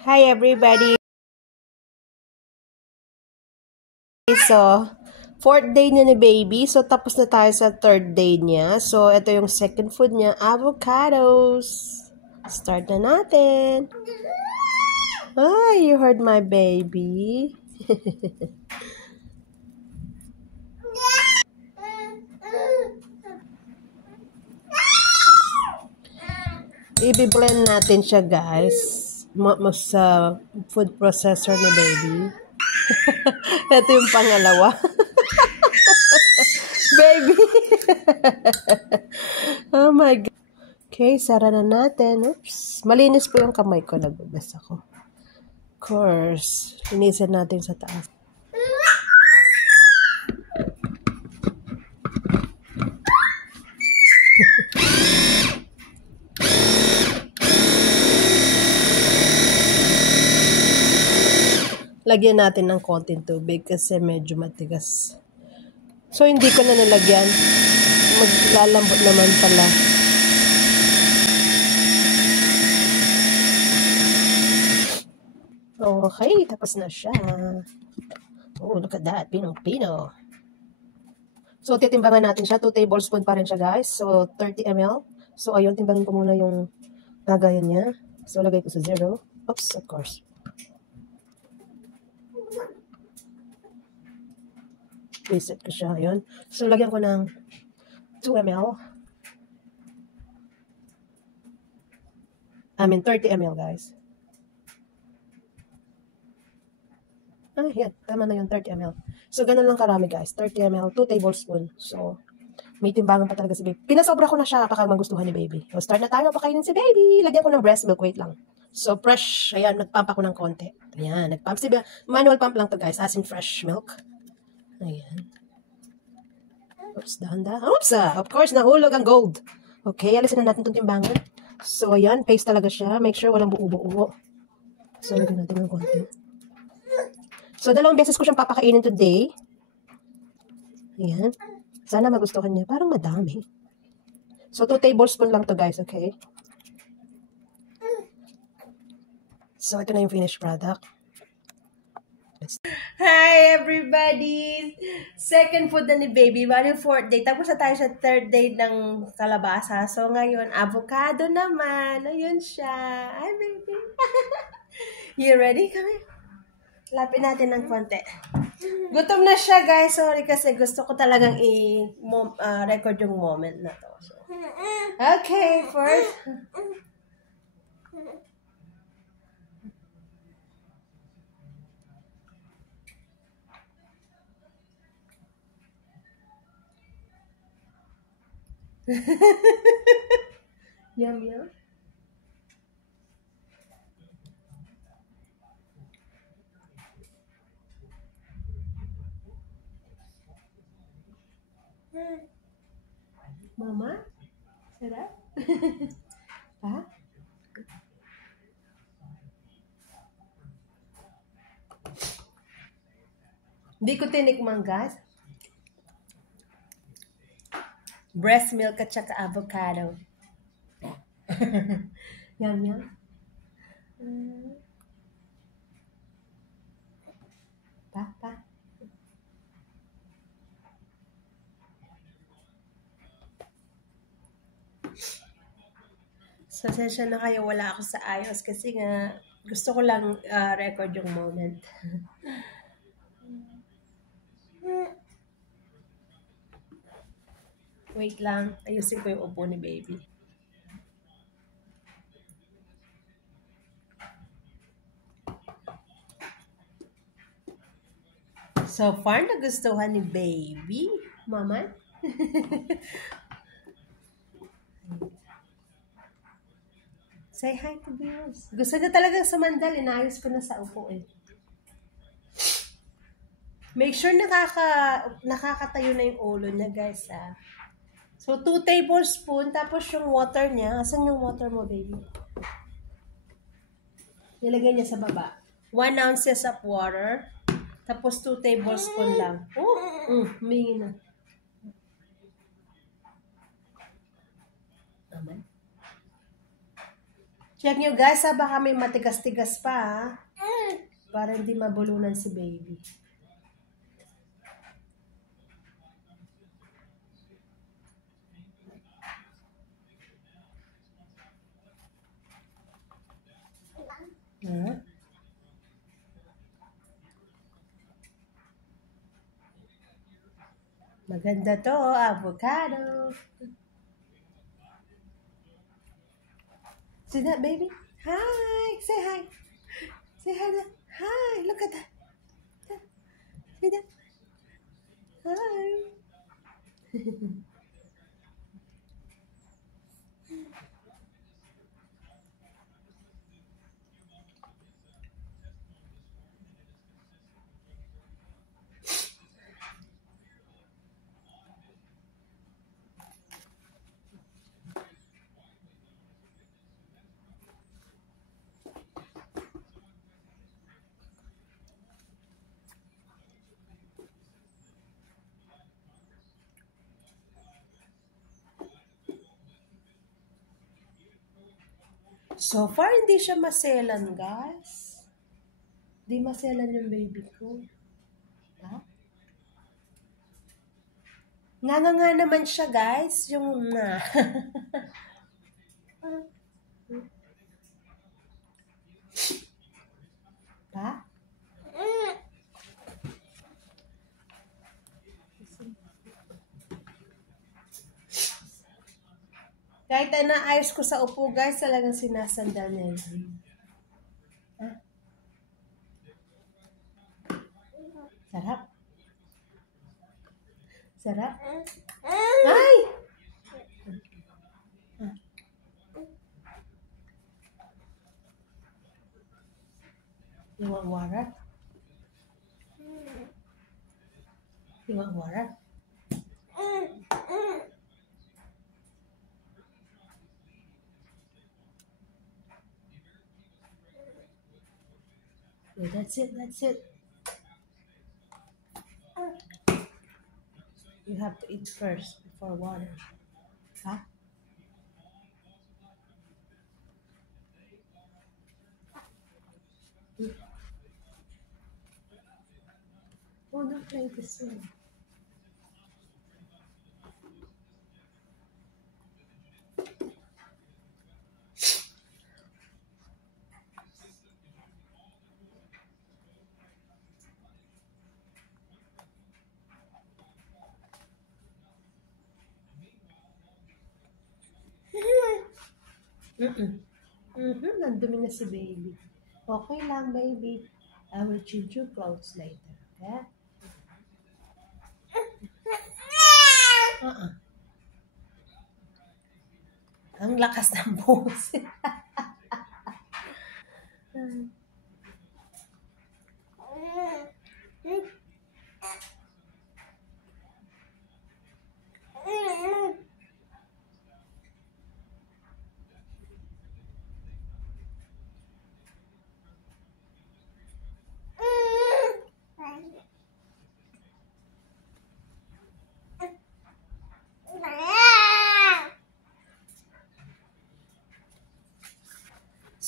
Hi everybody. So, fourth day niya ni baby. So, tapos na tayo sa third day niya. So, ito yung second food niya, avocados. Start na natin. Ay, you heard my baby. I-blend natin siya, guys. Sa food processor ni baby. Ito yung pangalawa. Baby. Oh my God. Okay, sara na natin. Oops. Malinis po yung kamay ko. Nagbugas ako. Of course. Linisin natin sa taas. Lagyan natin ng konting tubig kasi medyo matigas. So, hindi ko na nalagyan. Maglalambot naman pala. Okay, tapos na siya. Oh, look at that. Pinong-pino. So, titimbangan natin siya. 2 tablespoon pa rin siya, guys. So, 30 ml. So, ayun, timbangin ko muna yung lagayan niya. So, lagay ko sa 0. Oops, of course. Reset ko siya. Ayun. So, lagyan ko ng 2 ml. 30 ml, guys. Yan. Tama na yung 30 ml. So, ganun lang karami, guys. 30 ml, 2 tablespoon. So, may timbangan pa talaga si baby. Pinasobra ko na siya baka magustuhan ni baby. So, start na tayo. Pakainin si baby. Lagyan ko ng breast milk. Wait lang. So, fresh. Ayan, nagpump ako ng konti. Ayan, nagpump. Manual pump lang to, guys. As in fresh milk. Ayan. Oops, dahan-dahan. Oops, of course, nahulog ang gold. Okay, alisin na natin itong timbangan. So, ayan, paste talaga siya. Make sure walang buo-buo. So, lagyan natin ng konti. So, 2 beses ko siyang papakainin today. Ayan. Sana magustuhan niya. Parang madami. So, 2 tablespoon lang to, guys, okay? So, ito na yung finished product. Hi, everybody! Second food na ni baby. Bali, 4th day. Tapos na tayo sa 3rd day ng kalabasa. So, ngayon, avocado naman. Ayun siya. Hi, baby. You ready? Come. Lapin natin ng konti. Gutom na siya, guys. Sorry kasi gusto ko talagang i-record yung moment na to. So. Okay, first. Yum, yum. Mama? Sarap? Ha? Hindi ko tinikman, guys. Breast milk at saka avocado. Yum, yum. Pa. Sasensya na kayo, wala ako sa ayos kasi nga gusto ko lang record yung moment. Wait lang, ayusin ko yung upo ni baby. So far, nagustuhan ni baby. Mama? Say hi to viewers. Gusto niya talagang sumandal. Inayos ko na sa upo eh. Make sure nakakatayo na yung ulo niya, guys. So, 2 tablespoon. Tapos yung water niya. Asan yung water mo, baby? Nilagay niya sa baba. 1 ounces of water. Tapos 2 tablespoon lang. Oh, humingi na. Naman. Check nyo guys, baka may matigas-tigas pa ha? Para hindi mabulunan si baby. Maganda to, avocado. See that, baby? Hi! Say hi! Say hi! Hi! Look at that! See that? Hi! So far, hindi siya maselan, guys. Hindi maselan yung baby ko. Ha? Nga naman siya, guys. Yung nga. Ha? Kahit naayos ko sa upo, guys, talagang sinasandal niya yun. Ha? Sarap. Sarap. Ay! You want water? You want water? Yeah, that's it, that's it. You have to eat first before water. Huh? Oh, not like the same. Nandumi na si baby. Okay lang, baby. I will change your clothes later. Okay? Ang lakas ng boses.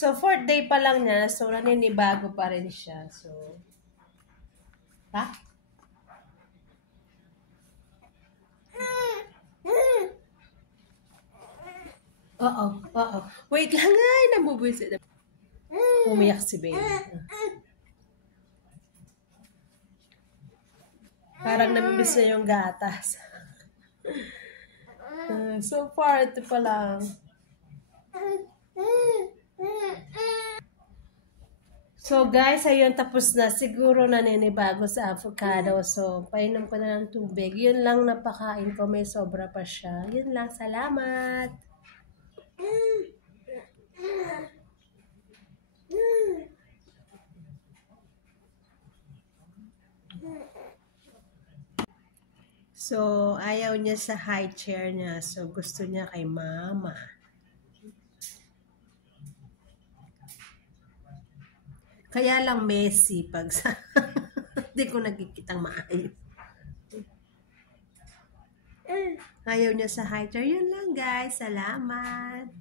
So, 4th day pa lang niya. So, naninibago pa rin siya. So, ha? Oo. Wait lang ay, nabubuisit. Umiyak si baby. Parang namimiss na yung gatas. So far, ito pa lang. So guys, ayun, tapos na. Siguro naninibago sa avocado. So, painom ko na ng tubig. Yun lang napakain ko. May sobra pa siya. Yun lang. Salamat! So, ayaw niya sa high chair niya. So, gusto niya kay mama. Kaya lang messy pag sa... Hindi ko nagkikitang maayos. Ayaw niya sa high chair. Yun lang guys. Salamat.